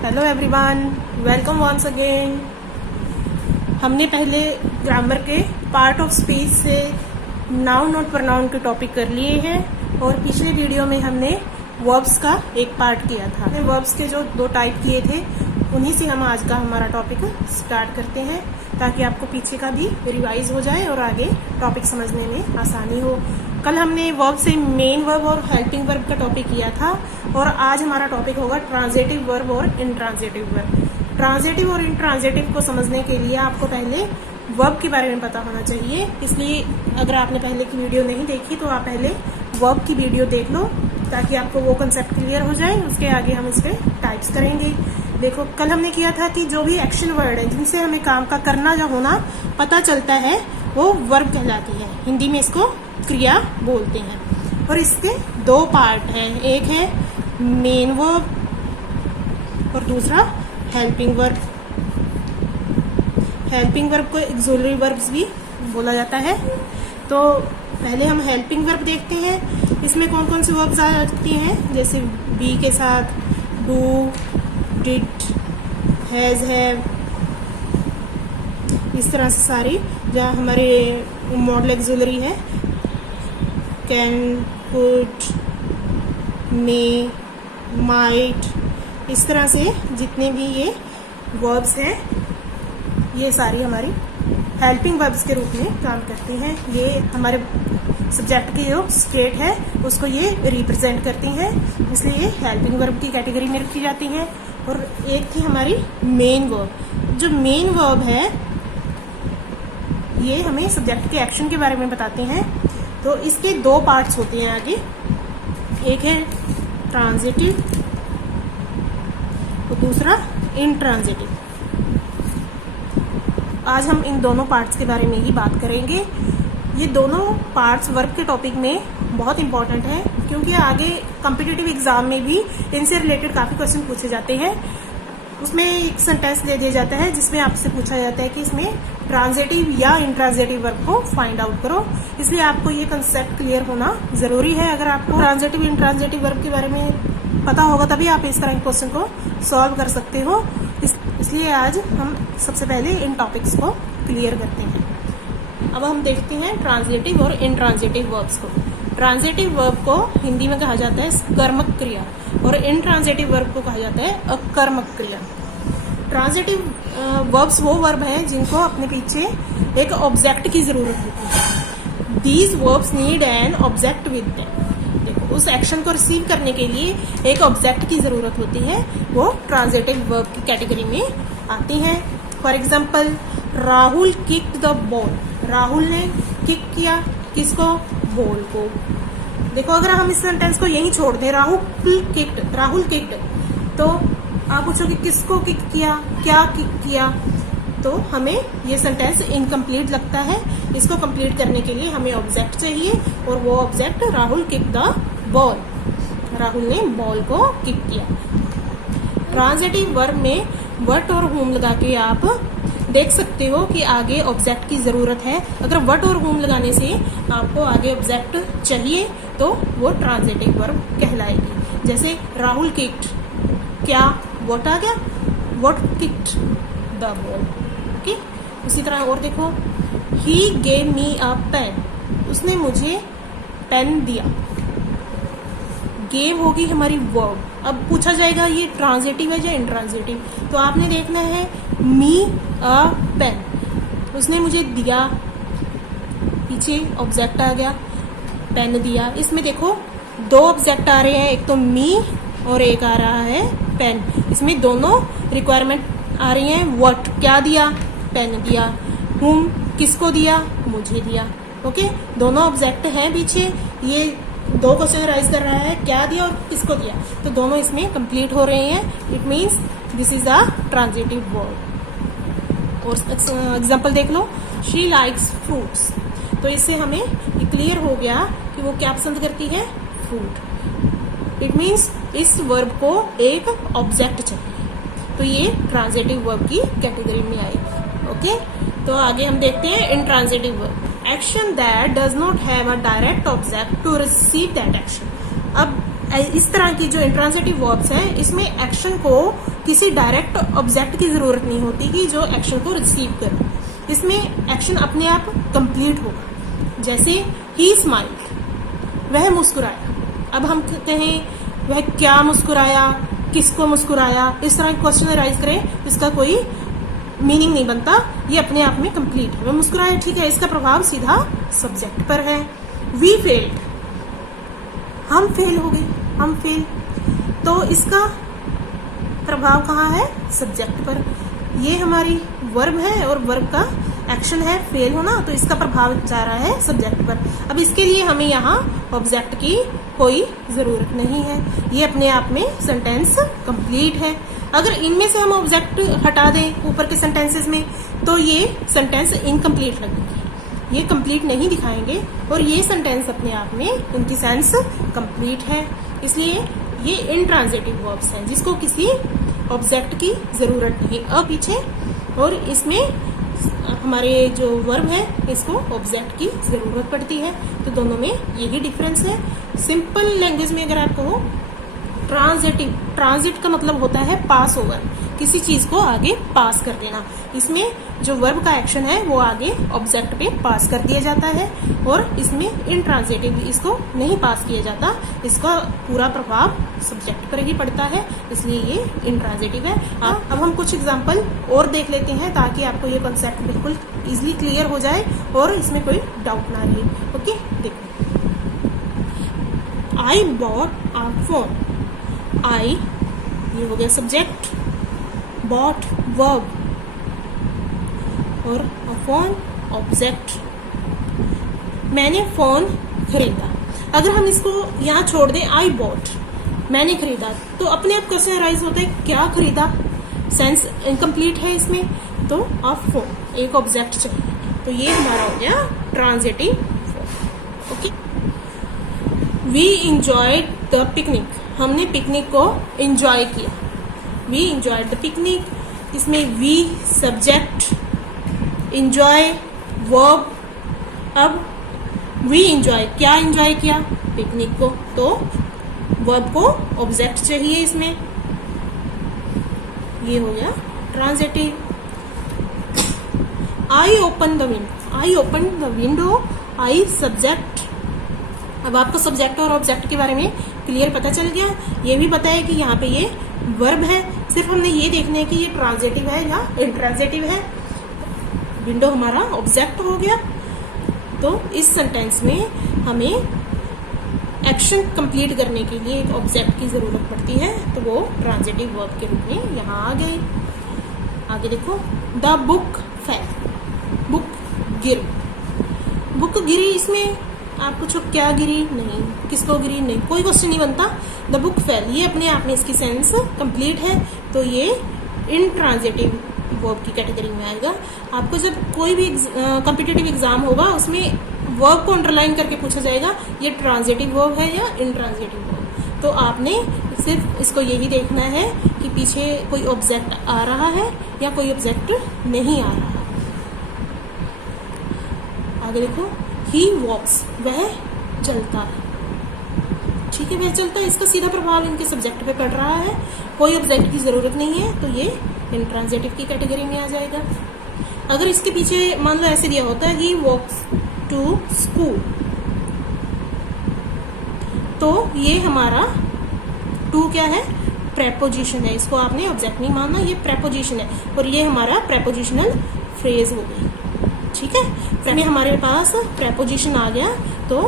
Hello everyone, welcome once again. हमने पहले grammar के पार्ट ऑफ स्पीच से नाउन और प्रोनाउन के टॉपिक कर लिए हैं और पिछले वीडियो में हमने वर्ब्स का एक पार्ट किया था। वर्ब्स के जो 2 टाइप किए थे उन्हीं से हम आज का हमारा टॉपिक स्टार्ट करते हैं ताकि आपको पीछे का भी रिवाइज हो जाए और आगे टॉपिक समझने में आसानी हो। कल हमने वर्ब से मेन वर्ब और हेल्पिंग वर्ब का टॉपिक किया था और आज हमारा टॉपिक होगा ट्रांजिटिव वर्ब और इंट्रांजिटिव वर्ब। ट्रांजिटिव और इंट्रांजिटिव को समझने के लिए आपको पहले वर्ब के बारे में पता होना चाहिए। इसलिए अगर आपने पहले की वीडियो नहीं देखी तो आप पहले वर्ब की वीडियो देख लो ताकि आपको वो कंसेप्ट क्लियर हो जाए। उसके आगे हम इस पे टाइप्स करेंगे। देखो, कल हमने किया था कि जो भी एक्शन वर्ड है जिनसे हमें काम का करना या होना पता चलता है वो वर्ब कहलाती है। हिंदी में इसको क्रिया बोलते हैं और इसके 2 पार्ट हैं, एक है मेन वर्ब और दूसरा हेल्पिंग वर्ब। हेल्पिंग वर्ब को ऑक्सिलरी वर्ब्स भी बोला जाता है। तो पहले हम हेल्पिंग वर्ब देखते हैं। इसमें कौन कौन सी वर्ब्स आ जाती हैं, जैसे बी के साथ डू, डिड, हैज, हैव, इस तरह से सारी जहाँ हमारे मॉडल ऑक्सिलरी है, कैन, कुड, मे, माइट, इस तरह से जितने भी ये वर्ब्स हैं ये सारी हमारी हेल्पिंग वर्ब्स के रूप में काम करती हैं। ये हमारे सब्जेक्ट की जो स्टेट है उसको ये रिप्रेजेंट करती हैं, इसलिए ये हेल्पिंग वर्ब की कैटेगरी में रखी जाती हैं। और एक थी हमारी मेन वर्ब। जो मेन वर्ब है ये हमें सब्जेक्ट के एक्शन के बारे में बताते हैं। तो इसके 2 पार्ट्स होते हैं आगे, एक है ट्रांजिटिव और दूसरा इंट्रांजिटिव। आज हम इन दोनों पार्ट्स के बारे में ही बात करेंगे। ये दोनों पार्ट्स वर्ब के टॉपिक में बहुत इंपॉर्टेंट है क्योंकि आगे कॉम्पिटिटिव एग्जाम में भी इनसे रिलेटेड काफी क्वेश्चन पूछे जाते हैं। उसमें एक सेंटेंस दे दिया जाता है जिसमें आपसे पूछा जाता है कि इसमें ट्रांजिटिव या इंट्रांजिटिव वर्ब को फाइंड आउट करो। इसलिए आपको ये कंसेप्ट क्लियर होना जरूरी है। अगर आपको ट्रांजिटिव इंट्रांजिटिव वर्ब के बारे में पता होगा तभी आप इस तरह के क्वेश्चन को सॉल्व कर सकते हो। इसलिए आज हम सबसे पहले इन टॉपिक्स को क्लियर करते हैं। अब हम देखते हैं ट्रांजिटिव और इंट्रांजिटिव वर्ब्स को। ट्रांजिटिव वर्ब को हिंदी में कहा जाता है कर्मक क्रिया और इंट्रांजिटिव वर्ब को कहा जाता है अकर्मक क्रिया। ट्रांजिटिव वर्ब्स वो वर्ब हैं जिनको अपने पीछे एक ऑब्जेक्ट की जरूरत होती है। These verbs need an object with them. देखो, उस एक्शन को रिसीव करने के लिए एक ऑब्जेक्ट की जरूरत होती है, वो ट्रांजिटिव वर्ब की कैटेगरी में आती हैं। For example, Rahul kicked the ball. Rahul ने किक किया, किसको? बॉल को। देखो, अगर हम इस सेंटेंस को यहीं छोड़ दें, राहुल किक्ड, तो आप पूछोगे किसको किक किया, क्या किक किया, तो हमें ये सेंटेंस इनकम्प्लीट लगता है। इसको कंप्लीट करने के लिए हमें ऑब्जेक्ट चाहिए और वो object Rahul kick the ball. Rahul ने बॉल को किक किया। ट्रांजिटिव वर्ब में वट और हुम लगा के आप देख सकते हो कि आगे ऑब्जेक्ट की जरूरत है। अगर वट और हुम लगाने से आपको आगे ऑब्जेक्ट चाहिए तो वो ट्रांजिटिव वर्ब कहलाएगी। जैसे राहुल किक्ड, क्या वट आ गया? What kicked the ball. Okay, उसी तरह और देखो, he gave me a pen. उसने मुझे पेन दिया। गेव होगी हमारी वर्ब। अब पूछा जाएगा ये ट्रांजिटिव है या इंट्रांजिटिव, तो आपने देखना है मी अ पेन, उसने मुझे दिया, पीछे ऑब्जेक्ट आ गया, पेन दिया। इसमें देखो 2 ऑब्जेक्ट आ रहे हैं, एक तो मी और एक आ रहा है पेन। इसमें दोनों रिक्वायरमेंट आ रही हैं। व्हाट, क्या दिया? पेन दिया। हुम, किसको दिया? मुझे दिया। ओके, दोनों ऑब्जेक्ट हैं पीछे। ये 2 क्वेश्चन राइज कर रहा है, क्या दिया और किसको दिया, तो दोनों इसमें कंप्लीट हो रहे हैं। It means this is a transitive verb. और एग्जाम्पल देख लो, शी लाइक्स फ्रूट्स। तो इससे हमें क्लियर हो गया कि वो क्या पसंद करती है? फ्रूट। इट मीन्स इस वर्ब को एक ऑब्जेक्ट चाहिए, तो ये ट्रांजिटिव वर्ब की कैटेगरी में आएगी। ओके, तो आगे हम देखते हैं intransitive verb. Action that does not have a direct object to receive that action. अब इस तरह की जो इंट्रांजिटिव वर्ब्स हैं इसमें एक्शन को किसी डायरेक्ट ऑब्जेक्ट की जरूरत नहीं होती कि जो एक्शन को रिसीव करे। इसमें एक्शन अपने आप कंप्लीट होगा। जैसे ही स्माइल्ड, वह मुस्कुराया। अब हम कहें वह क्या मुस्कुराया, किसको मुस्कुराया, इस तरह के क्वेश्चन राइज करें, इसका कोई मीनिंग नहीं बनता, ये अपने आप में कंप्लीट है। वह मुस्कुराया, ठीक है, इसका प्रभाव सीधा सब्जेक्ट पर है। वी फेल्ड, हम फेल हो गए, हम फेल, तो इसका प्रभाव कहाँ है? सब्जेक्ट पर। ये हमारी वर्ब है और वर्ब का एक्शन है फेल होना, तो इसका प्रभाव जा रहा है सब्जेक्ट पर। अब इसके लिए हमें यहाँ ऑब्जेक्ट की कोई जरूरत नहीं है, ये अपने आप में सेंटेंस कंप्लीट है। अगर इनमें से हम ऑब्जेक्ट हटा दें ऊपर के सेंटेंसेस में, तो ये सेंटेंस इनकम्प्लीट लगेंगे, ये कंप्लीट नहीं दिखाएंगे, और ये सेंटेंस अपने आप में उनकी सेंस कंप्लीट है। इसलिए ये इनट्रांजिटिव वर्ब्स हैं जिसको किसी ऑब्जेक्ट की जरूरत नहीं। अब पीछे, और इसमें हमारे जो वर्ब है इसको ऑब्जेक्ट की जरूरत पड़ती है। तो दोनों में यही डिफरेंस है। सिंपल लैंग्वेज में अगर आप कहो ट्रांजिटिव, ट्रांजिट का मतलब होता है पास ओवर, किसी चीज को आगे पास कर देना। इसमें जो वर्ब का एक्शन है वो आगे ऑब्जेक्ट पे पास कर दिया जाता है, और इसमें इनट्रांजिटिव इसको नहीं पास किया जाता, इसका पूरा प्रभाव सब्जेक्ट पर ही पड़ता है, इसलिए ये इनट्रांजिटिव है। अब हम कुछ एग्जांपल और देख लेते हैं ताकि आपको ये कॉन्सेप्ट बिल्कुल इजीली क्लियर हो जाए और इसमें कोई डाउट ना रहे। ओके, देखो, आई बॉट अ फोन। आई, ये हो गया सब्जेक्ट, बॉट वर्ब, और अ फोन ऑब्जेक्ट। मैंने फोन खरीदा। अगर हम इसको यहाँ छोड़ दें, आई बॉट, मैंने खरीदा, तो अपने आप क्वेश्चन राइज होता है क्या खरीदा, सेंस इनकम्प्लीट है इसमें, तो अ फोन एक ऑब्जेक्ट चाहिए, तो ये हमारा हो गया transitive form. Okay, we enjoyed the picnic, हमने पिकनिक को एंजॉय किया, वी इंजॉयड द पिकनिक। इसमें वी सब्जेक्ट, इंजॉय वर्ब। अब वी इंजॉय, क्या इंजॉय किया? पिकनिक को, तो वर्ब को ऑब्जेक्ट चाहिए इसमें, ये हो गया transitive. I open the window, I open the window, I subject. अब आपको सब्जेक्ट और ऑब्जेक्ट के बारे में क्लियर पता चल गया। ये भी पता है कि यहाँ पे ये वर्ब है, सिर्फ हमने ये देखना है कि ये ट्रांजिटिव है या इंट्रांजिटिव है। विंडो हमारा ऑब्जेक्ट हो गया, तो इस सेंटेंस में हमें एक्शन कंप्लीट करने के लिए एक ऑब्जेक्ट की जरूरत पड़ती है, तो वो ट्रांजिटिव वर्ब के रूप में यहाँ आ गई। आगे देखो, द बुक फेल, बुक गिर, बुक गिरी। इसमें आप पूछो क्या गिरी, नहीं, किसको गिरी, नहीं, कोई क्वेश्चन नहीं बनता। द बुक फेल, ये अपने आप में इसकी सेंस कंप्लीट है, तो ये इनट्रांजिटिव वर्ब की कैटेगरी में आएगा। आपको जब कोई भी कॉम्पिटिटिव एग्जाम होगा उसमें वर्ब को अंडरलाइन करके पूछा जाएगा ये ट्रांजिटिव वर्ब है या इनट्रांजिटिव वर्ब, तो आपने सिर्फ इसको यही देखना है कि पीछे कोई ऑब्जेक्ट आ रहा है या कोई ऑब्जेक्ट नहीं आ रहा। आगे देखो, ही वॉक्स, वह चलता है, ठीक है, वह चलता है, इसका सीधा प्रभाव इनके सब्जेक्ट पे पड़ रहा है, कोई ऑब्जेक्ट की जरूरत नहीं है, तो ये इनट्रांजिटिव की कैटेगरी में आ जाएगा। अगर इसके पीछे मान लो ऐसे दिया होता है ही वॉक्स टू स्कूल, तो ये हमारा टू क्या है? प्रेपोजिशन है, इसको आपने ऑब्जेक्ट नहीं मानना, ये प्रेपोजिशन है, और ये हमारा प्रेपोजिशनल फ्रेज हो गई, ठीक है। में हमारे पास प्रेपोजिशन आ गया, तो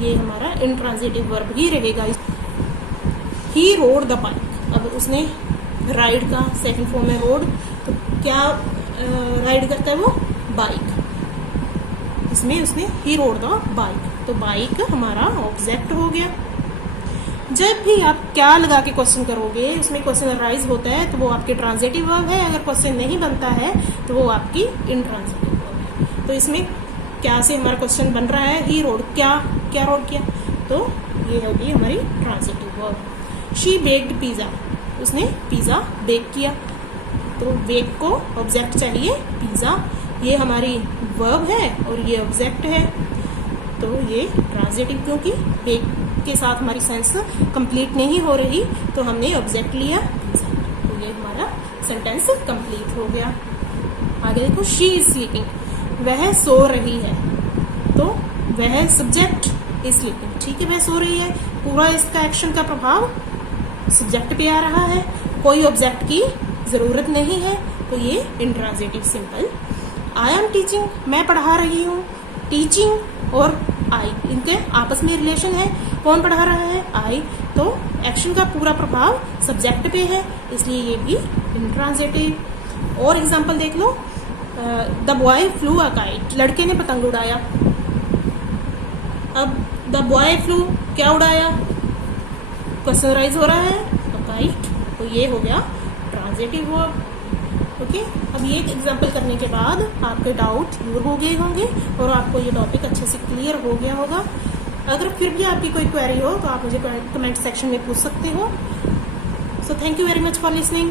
ये हमारा इनट्रांजिटिव वर्ब ही रहेगा। ही रोड द बाइक, अब उसने राइड का सेकंड फॉर्म है रोड, तो क्या राइड करता है वो? बाइक, इसमें उसने ही रोड द बाइक, तो बाइक हमारा ऑब्जेक्ट हो गया। जब भी आप क्या लगा के क्वेश्चन करोगे उसमें क्वेश्चन राइज होता है, तो वो आपके ट्रांजिटिव वर्ब है, अगर क्वेश्चन नहीं बनता है तो वो आपकी इनट्रांजिटिव वर्ब है। तो इसमें क्या से हमारा क्वेश्चन बन रहा है, ही रोड, क्या रोड किया, तो ये होगी हमारी transitive verb. She baked pizza, उसने पिज्जा बेक किया, तो बेक को ऑब्जेक्ट चाहिए पिज्जा, ये हमारी वर्ब है और ये ऑब्जेक्ट है, तो ये ट्रांजिटिव, क्योंकि बेक के साथ हमारी सेंस कंप्लीट नहीं हो रही, तो हमने ऑब्जेक्ट लिया पिज्जा, तो ये हमारा सेंटेंस कंप्लीट हो गया। आगे देखो, शी इज स्लीपिंग, वह सो रही है, तो वह सब्जेक्ट इज स्लीपिंग, ठीक है, वह सो रही है, पूरा इसका एक्शन का प्रभाव सब्जेक्ट पे आ रहा है, कोई ऑब्जेक्ट की जरूरत नहीं है, तो ये intransitive simple. I am teaching, मैं पढ़ा रही हूँ, टीचिंग और आई इनके आपस में रिलेशन है, कौन पढ़ा रहा है, आई, तो एक्शन का पूरा प्रभाव सब्जेक्ट पे है, इसलिए ये भी इंट्रांजिटिव। और एग्जांपल देख लो, the boy flew a kite, लड़के ने पतंग उड़ाया। अब द बॉय फ्लू क्या उड़ाया, क्वेश्चन राइज हो रहा है, तो काइट, तो ये हो गया ट्रांजिटिव वर्ब। ओके, अब ये एग्जाम्पल करने के बाद आपके डाउट दूर हो गए होंगे और आपको ये टॉपिक अच्छे से क्लियर हो गया होगा। अगर फिर भी आपकी कोई क्वेरी हो तो आप मुझे कमेंट सेक्शन में पूछ सकते हो। So thank you very much for listening.